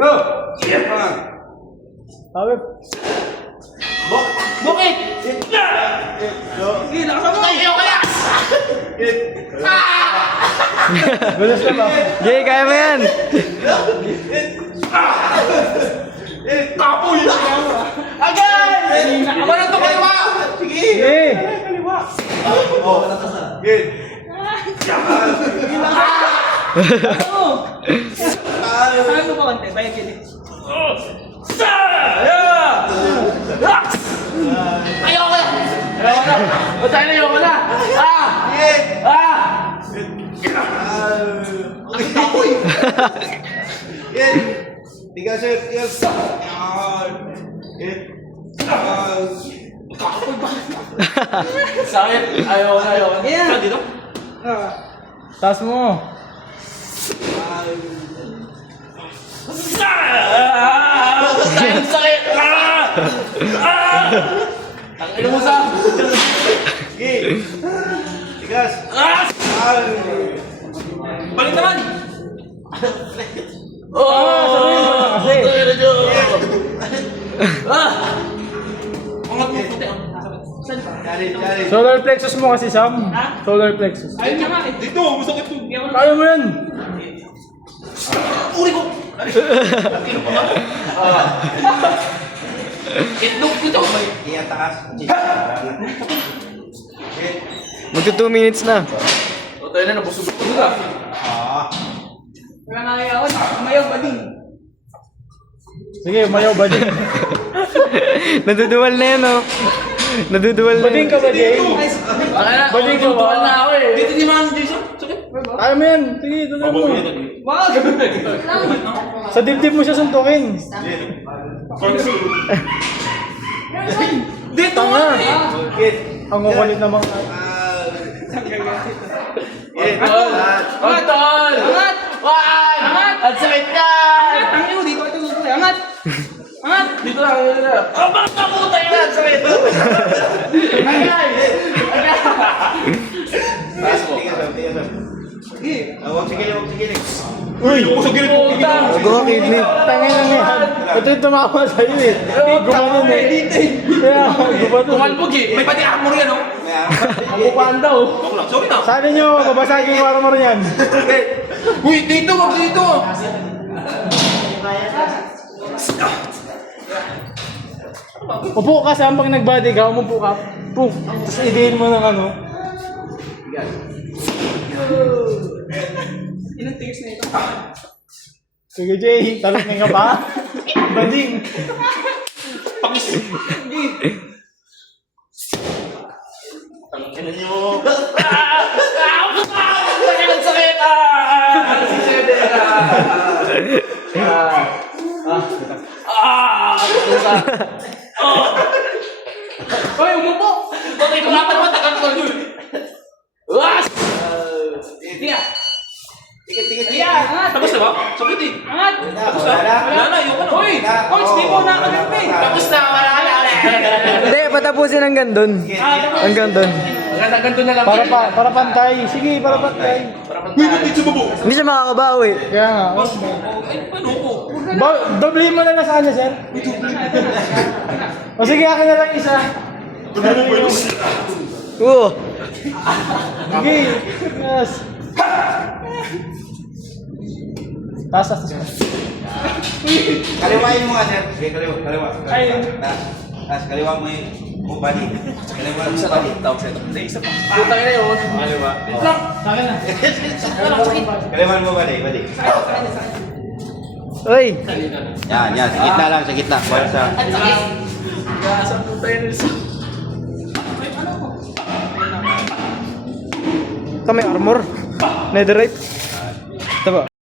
Go! Yes! Sabi. Bukit! Sige, lakasan mo! Ayaw kaya! Bilis na ba? Jay, kaya mo yan! Tapoy! Agay! Ako na ito kaliwa! Sige! Sige! Oh, good. Ano ba konti? Bayag yun eh. Ayaw ko na! Ayaw ko na! Ba't tayo na ayaw ko na? Ang tapoy! Good. Tiga, sir. Yes. Good. Sakit! Ayaw ko na, ayaw ko na. Saan dito? Taas mo. Sakit! Sakit! Ang ino mo sa... Sige. Tigas. Balik naman! Kasi. Angat mo, puti. Saan ba? Challenge, challenge. Solar plexus mo kasi, Sam. Solar plexus. Ayun nga nga eh. Dito, masakit to. Kaya mo yan. Uri ko! Itlog ko ito! Iya, taas. Magto 2 minutes na. O tayo na, nabusog ko ka. Wala nga ayawan, mayaw ba din? Sige, mayaw ba din? Naduduwal na yan, oh. Naduduwal na Bading yan. ka ba, Jay? Balik ko ba? Na ako eh. Dito ni Mang Jason. Sakit. Kaya mo yan. Sige, tuloy mo. Wag! Sa dibdib mo siya suntukin. Dito Tanga. nga eh. Good. Ang kukulit naman. Angat! Tol! Angat! Wan! Angat! Ang sakit yan! Ang iyo, dito ito susuloy. Angat! Angat! Dito lang, dito lang. Oh, bakit nabuta yun? Ang sakit! Agay! Agay! Taas mo. Tigas, tigas. Sige. Huwag sige, huwag sige. Uy! Putang! Gawa kidney. Tangin na yan. Ito yung tumawa sa'yo eh. Gumanon eh. Kaya, gumanon. Tumalbog eh. May pati armor yan oh. Ang bukaan daw. Sorry na. Sana nyo, babasagin yung armor yan. Uy, dito! Wag dito! Upo ka, Sam, pag nag-body ka, umupo ka. Puk. Tapos idein mo ng ano. Inang tigas na ito. Sige, Jay. Talas na nga ba? Banding. Pangis! Ang ina nyo! Ang sakit! Si Sede! Hoy, umupo! Bakit wala pa naman tagal ko yun? Was! Tiga! Tigas, tigas, Tiga! Angat! Tapos na ba? Sakit eh. Angat! Tapos na? Wala na, ayoko na. Hoy! Coach, di mo nakagampi! Tapos na, wala na. Hindi, patapusin hanggang doon. Hanggang doon. Hanggang ganito na lang. Para pantay. Sige, para pantay. Hindi siya makakabawi. Kaya nga. Ay, paano ko? Doblehin mo na lang sa kanya, sir. O sige, akin na lang isa. Oo. Sige. Yes. Taas, taas, taas. Kaliwain mo nga, sir. Sige, kaliwa, kaliwa. Ay. Taas, kaliwa mo yung body. Kaliwa mo yung body. Hindi, isa pa. Putang ina yun. Ano ba? Wait lang. Sa akin na. Kaliwa mo body, body. Uy. Yan, yan. Sa gitna lang, sa gitna. Wala sa... Sa putang ina yun. Kami armor. Netherite.